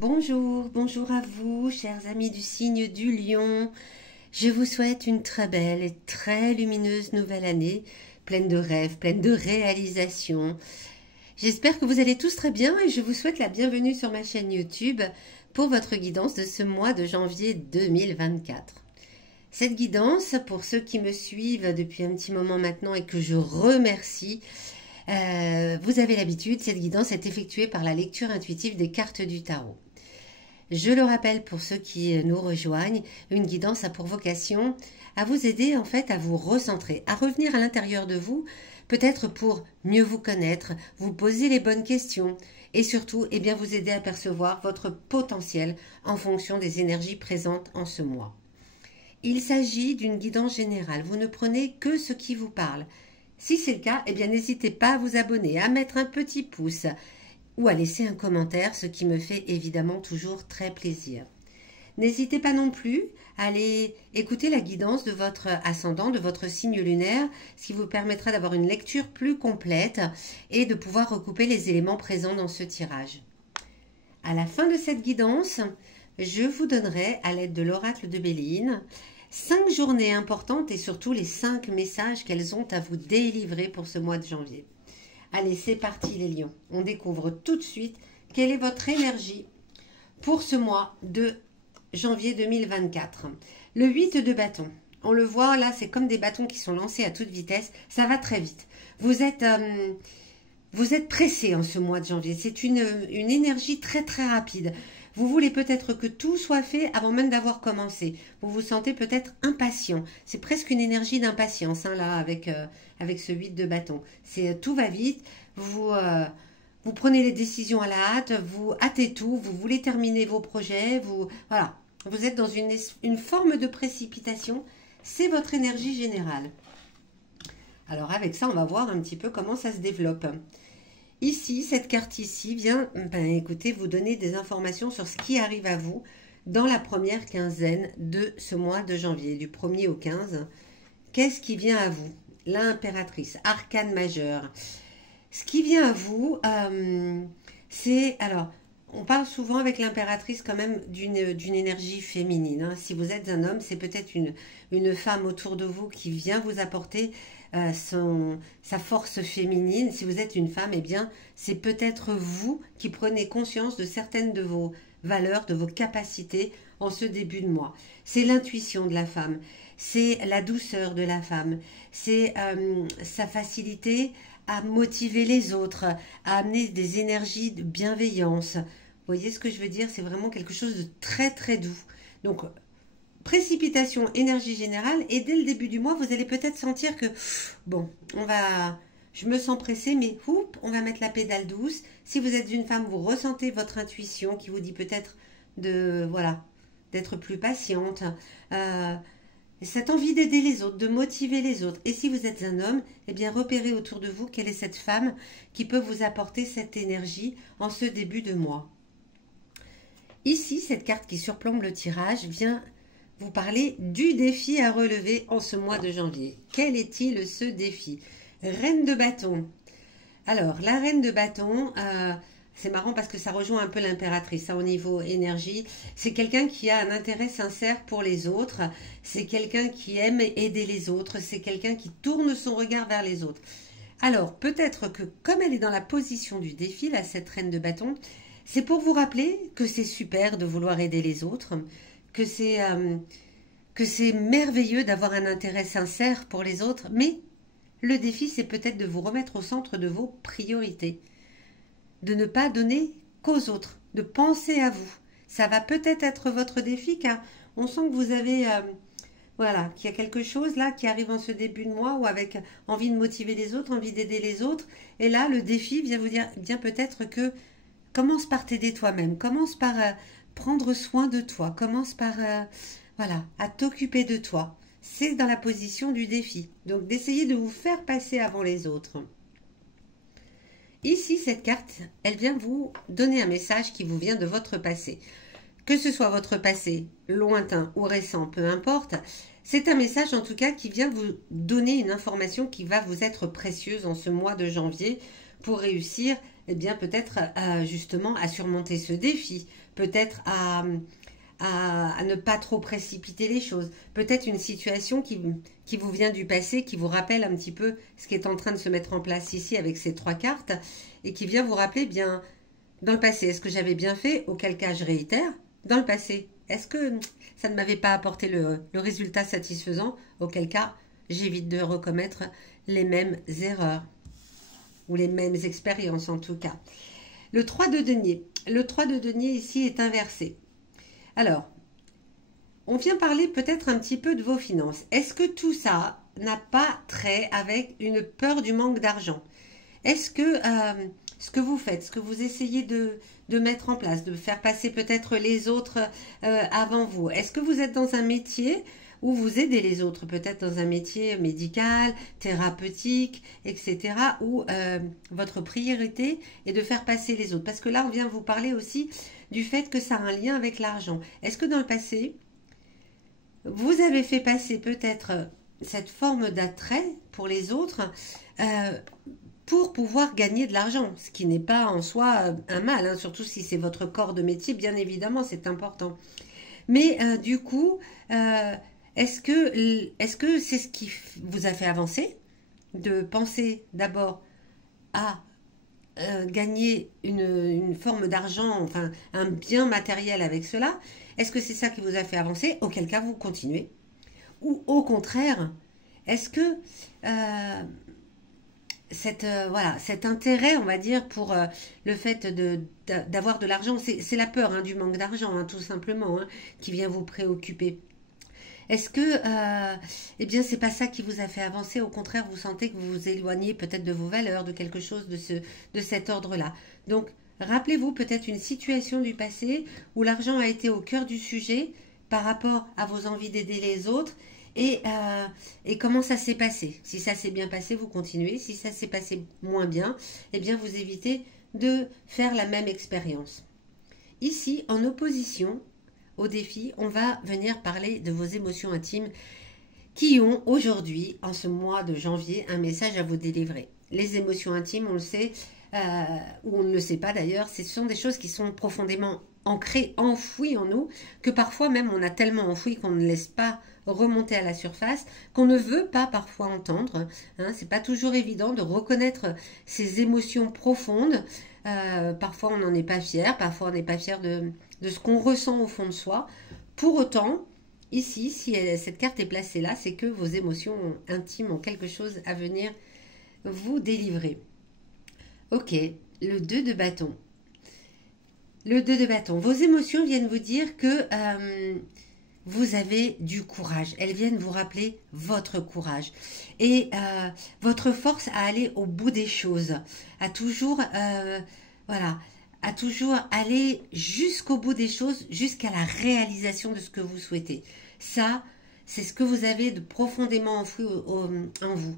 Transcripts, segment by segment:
Bonjour, bonjour à vous, chers amis du signe du Lion. Je vous souhaite une très belle et très lumineuse nouvelle année, pleine de rêves, pleine de réalisations. J'espère que vous allez tous très bien et je vous souhaite la bienvenue sur ma chaîne YouTube pour votre guidance de ce mois de janvier 2024. Cette guidance, pour ceux qui me suivent depuis un petit moment maintenant et que je remercie, vous avez l'habitude, cette guidance est effectuée par la lecture intuitive des cartes du tarot. Je le rappelle pour ceux qui nous rejoignent, une guidance a pour vocation à vous aider en fait à vous recentrer, à revenir à l'intérieur de vous, peut-être pour mieux vous connaître, vous poser les bonnes questions et surtout bien vous aider à percevoir votre potentiel en fonction des énergies présentes en ce mois. Il s'agit d'une guidance générale, vous ne prenez que ce qui vous parle. Si c'est le cas, n'hésitez pas à vous abonner, à mettre un petit pouce ou à laisser un commentaire, ce qui me fait évidemment toujours très plaisir. N'hésitez pas non plus à aller écouter la guidance de votre ascendant, de votre signe lunaire, ce qui vous permettra d'avoir une lecture plus complète et de pouvoir recouper les éléments présents dans ce tirage. À la fin de cette guidance, je vous donnerai, à l'aide de l'oracle de Béline, 5 journées importantes et surtout les 5 messages qu'elles ont à vous délivrer pour ce mois de janvier. Allez, c'est parti les lions. On découvre tout de suite quelle est votre énergie pour ce mois de janvier 2024. Le 8 de bâton. On le voit là, c'est comme des bâtons qui sont lancés à toute vitesse. Ça va très vite. Vous êtes pressé en ce mois de janvier. C'est une énergie très très rapide. Vous voulez peut-être que tout soit fait avant même d'avoir commencé. Vous vous sentez peut-être impatient. C'est presque une énergie d'impatience hein, là avec ce 8 de bâton. Tout va vite. Vous prenez les décisions à la hâte. Vous hâtez tout. Vous voulez terminer vos projets. Voilà. Vous êtes dans une forme de précipitation. C'est votre énergie générale. Alors avec ça, on va voir un petit peu comment ça se développe. Ici, cette carte ici vient, écoutez, vous donner des informations sur ce qui arrive à vous dans la première quinzaine de ce mois de janvier, du 1er au 15. Qu'est-ce qui vient à vous? L'impératrice, arcane majeur. Ce qui vient à vous, c'est, alors, on parle souvent avec l'impératrice quand même d'une énergie féminine. Hein. Si vous êtes un homme, c'est peut-être une femme autour de vous qui vient vous apporter sa force féminine. Si vous êtes une femme, c'est peut-être vous qui prenez conscience de certaines de vos valeurs, de vos capacités en ce début de mois. C'est l'intuition de la femme, c'est la douceur de la femme, c'est sa facilité à motiver les autres, à amener des énergies de bienveillance. Vous voyez ce que je veux dire? C'est vraiment quelque chose de très très doux. Donc, précipitation, énergie générale, et dès le début du mois, vous allez peut-être sentir que, bon, je me sens pressée, mais on va mettre la pédale douce. Si vous êtes une femme, vous ressentez votre intuition qui vous dit peut-être d'être plus patiente, cette envie d'aider les autres, de motiver les autres. Et si vous êtes un homme, repérez autour de vous quelle est cette femme qui peut vous apporter cette énergie en ce début de mois. Ici, cette carte qui surplombe le tirage vient vous parler du défi à relever en ce mois de janvier. Quel est-il ce défi? Reine de bâton. Alors, la reine de bâton, c'est marrant parce que ça rejoint un peu l'impératrice au niveau énergie. C'est quelqu'un qui a un intérêt sincère pour les autres. C'est quelqu'un qui aime aider les autres. C'est quelqu'un qui tourne son regard vers les autres. Alors, peut-être que comme elle est dans la position du défi, là, cette reine de bâton, c'est pour vous rappeler que c'est super de vouloir aider les autres, que c'est merveilleux d'avoir un intérêt sincère pour les autres, mais le défi, c'est peut-être de vous remettre au centre de vos priorités, de ne pas donner qu'aux autres, de penser à vous. Ça va peut-être être votre défi, car on sent que vous avez, qu'il y a quelque chose là qui arrive en ce début de mois, ou avec envie de motiver les autres, envie d'aider les autres, et là, le défi vient vous dire, peut-être que commence par t'aider toi-même, commence par prendre soin de toi, commence par à t'occuper de toi. C'est dans la position du défi. Donc d'essayer de vous faire passer avant les autres. Ici, cette carte, elle vient vous donner un message qui vous vient de votre passé. Que ce soit votre passé lointain ou récent, peu importe, c'est un message en tout cas qui vient vous donner une information qui va vous être précieuse en ce mois de janvier pour réussir peut-être justement à surmonter ce défi, peut-être à ne pas trop précipiter les choses. Peut-être une situation qui vous vient du passé, qui vous rappelle un petit peu ce qui est en train de se mettre en place ici avec ces 3 cartes, et qui vient vous rappeler bien, dans le passé, est-ce que j'avais bien fait? Auquel cas, je réitère, dans le passé, est-ce que ça ne m'avait pas apporté le résultat satisfaisant? Auquel cas, j'évite de recommettre les mêmes erreurs, ou les mêmes expériences en tout cas. Le 3 de denier. Le 3 de denier ici est inversé. Alors, on vient parler peut-être un petit peu de vos finances. Est-ce que tout ça n'a pas trait avec une peur du manque d'argent? Est-ce que ce que vous faites, ce que vous essayez de mettre en place, de faire passer peut-être les autres avant vous, est-ce que vous êtes dans un métier où vous aidez les autres, peut-être dans un métier médical, thérapeutique, etc., où votre priorité est de faire passer les autres? Parce que là, on vient vous parler aussi du fait que ça a un lien avec l'argent. Est-ce que dans le passé, vous avez fait passer peut-être cette forme d'attrait pour les autres pour pouvoir gagner de l'argent, ce qui n'est pas en soi un mal, hein, surtout si c'est votre corps de métier, bien évidemment, c'est important. Mais du coup, est-ce que c'est ce qui vous a fait avancer, de penser d'abord à gagner une forme d'argent, enfin un bien matériel avec cela? Est-ce que c'est ça qui vous a fait avancer? Auquel cas vous continuez. Ou au contraire, est-ce que voilà, cet intérêt, on va dire, pour le fait d'avoir de l'argent, c'est la peur hein, du manque d'argent, hein, tout simplement, hein, qui vient vous préoccuper. Est-ce que, eh bien, c'est pas ça qui vous a fait avancer? Au contraire, vous sentez que vous vous éloignez peut-être de vos valeurs, de quelque chose de cet ordre-là. Donc, rappelez-vous peut-être une situation du passé où l'argent a été au cœur du sujet par rapport à vos envies d'aider les autres et comment ça s'est passé. Si ça s'est bien passé, vous continuez. Si ça s'est passé moins bien, eh bien, vous évitez de faire la même expérience. Ici, en opposition au défi, on va venir parler de vos émotions intimes qui ont aujourd'hui, en ce mois de janvier, un message à vous délivrer. Les émotions intimes, on le sait, ou on ne le sait pas d'ailleurs, ce sont des choses qui sont profondément ancrées, enfouies en nous, que parfois même on a tellement enfoui qu'on ne laisse pas remonter à la surface, qu'on ne veut pas parfois entendre. Hein, c'est pas toujours évident de reconnaître ces émotions profondes. Parfois on n'en est pas fier, parfois on n'est pas fier de ce qu'on ressent au fond de soi. Pour autant, ici, si cette carte est placée là, c'est que vos émotions intimes ont quelque chose à venir vous délivrer. Ok, le 2 de bâton. Le 2 de bâton. Vos émotions viennent vous dire que vous avez du courage. Elles viennent vous rappeler votre courage et votre force à aller au bout des choses, à toujours, voilà, à toujours aller jusqu'au bout des choses, jusqu'à la réalisation de ce que vous souhaitez. Ça, c'est ce que vous avez de profondément enfoui en vous.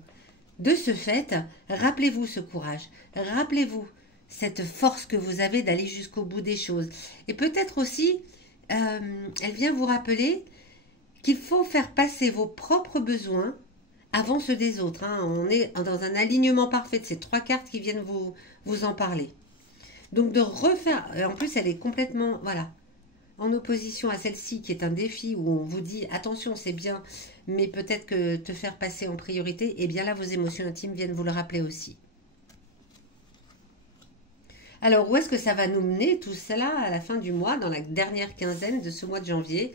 De ce fait, rappelez-vous ce courage, rappelez-vous cette force que vous avez d'aller jusqu'au bout des choses. Et peut-être aussi, elle vient vous rappeler qu'il faut faire passer vos propres besoins avant ceux des autres. Hein. On est dans un alignement parfait de ces 3 cartes qui viennent vous en parler. Donc de refaire, en plus elle est complètement, voilà, en opposition à celle-ci qui est un défi où on vous dit attention c'est bien, mais peut-être que te faire passer en priorité, et bien là vos émotions intimes viennent vous le rappeler aussi. Alors où est-ce que ça va nous mener tout cela à la fin du mois, dans la dernière quinzaine de ce mois de janvier?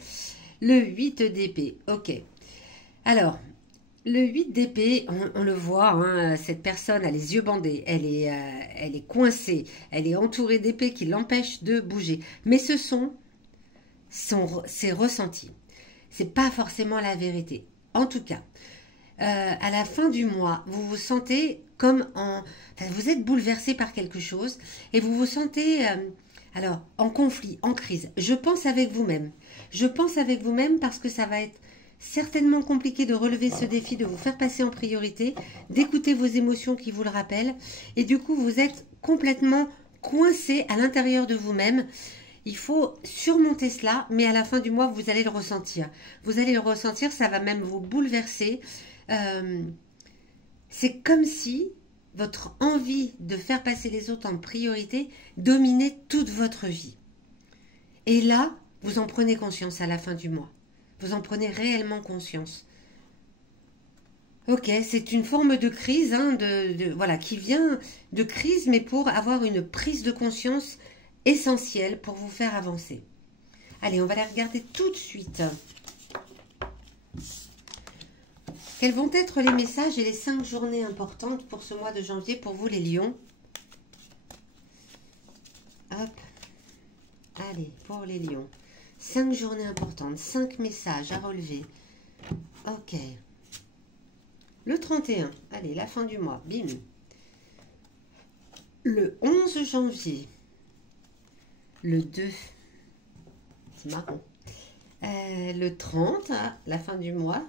Le 8 d'épée, ok. Alors, le 8 d'épée, on le voit, hein, cette personne a les yeux bandés, elle est coincée, elle est entourée d'épées qui l'empêchent de bouger. Mais ce sont ses ressentis. C'est pas forcément la vérité. En tout cas, à la fin du mois, vous vous sentez comme vous êtes bouleversé par quelque chose et vous vous sentez alors en conflit, en crise. Je pense avec vous-même. Je pense avec vous-même parce que ça va être certainement compliqué de relever ce défi, de vous faire passer en priorité, d'écouter vos émotions qui vous le rappellent. Et du coup, vous êtes complètement coincé à l'intérieur de vous-même. Il faut surmonter cela, mais à la fin du mois, vous allez le ressentir. Vous allez le ressentir, ça va même vous bouleverser. C'est comme si votre envie de faire passer les autres en priorité dominait toute votre vie. Et là, vous en prenez conscience à la fin du mois. Vous en prenez réellement conscience. Ok, c'est une forme de crise, hein, voilà, qui vient de crise, mais pour avoir une prise de conscience essentielle pour vous faire avancer. Allez, on va la regarder tout de suite. Quels vont être les messages et les 5 journées importantes pour ce mois de janvier pour vous les lions? Hop. Allez, pour les lions. 5 journées importantes, 5 messages à relever. Ok. Le 31, allez, la fin du mois, bim. Le 11 janvier. Le 2. C'est marrant. Le 30, la fin du mois.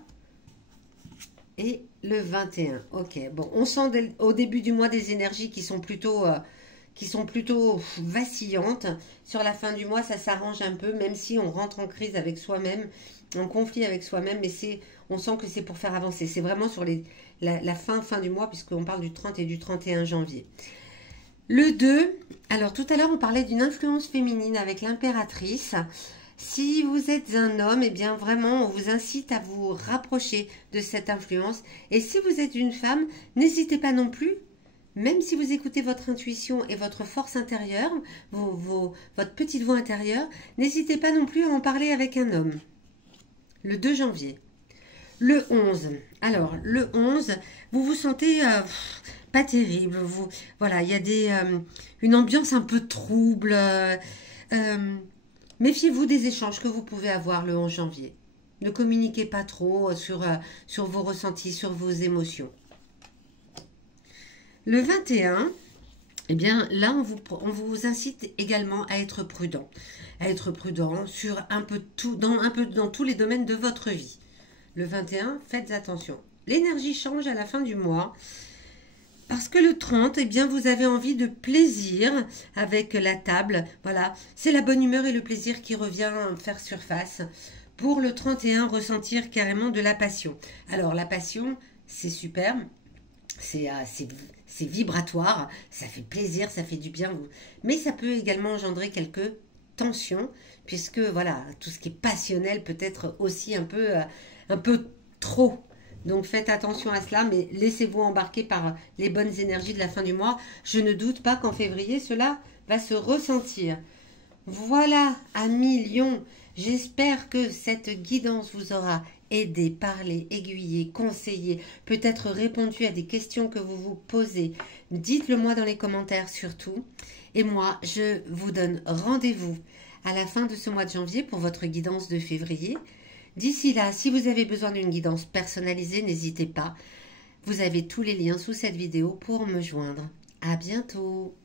Et le 21. Ok, bon, on sent au début du mois des énergies qui sont plutôt vacillantes. Sur la fin du mois, ça s'arrange un peu, même si on rentre en crise avec soi-même, en conflit avec soi-même, mais on sent que c'est pour faire avancer. C'est vraiment sur la fin du mois, puisqu'on parle du 30 et du 31 janvier. Le 2, alors tout à l'heure, on parlait d'une influence féminine avec l'impératrice. Si vous êtes un homme, eh bien vraiment, on vous incite à vous rapprocher de cette influence. Et si vous êtes une femme, n'hésitez pas non plus, même si vous écoutez votre intuition et votre force intérieure, votre petite voix intérieure, n'hésitez pas non plus à en parler avec un homme. Le 2 janvier. Le 11. Alors, le 11, vous vous sentez pas terrible. Voilà, il y a une ambiance un peu trouble. Méfiez-vous des échanges que vous pouvez avoir le 11 janvier. Ne communiquez pas trop sur vos ressentis, sur vos émotions. Le 21, eh bien là, on vous incite également à être prudent. À être prudent sur un peu dans tous les domaines de votre vie. Le 21, faites attention. L'énergie change à la fin du mois. Parce que le 30, eh bien, vous avez envie de plaisir avec la table. Voilà, c'est la bonne humeur et le plaisir qui revient faire surface. Pour le 31, ressentir carrément de la passion. Alors, la passion, c'est super. C'est vibratoire. Ça fait plaisir, ça fait du bien. Mais ça peut également engendrer quelques tensions. Puisque, voilà, tout ce qui est passionnel peut être aussi un peu trop. Donc faites attention à cela, mais laissez-vous embarquer par les bonnes énergies de la fin du mois. Je ne doute pas qu'en février, cela va se ressentir. Voilà, amis Lions, j'espère que cette guidance vous aura aidé, parlé, aiguillé, conseillé, peut-être répondu à des questions que vous vous posez. Dites-le moi dans les commentaires surtout. Et moi, je vous donne rendez-vous à la fin de ce mois de janvier pour votre guidance de février. D'ici là, si vous avez besoin d'une guidance personnalisée, n'hésitez pas. Vous avez tous les liens sous cette vidéo pour me joindre. À bientôt.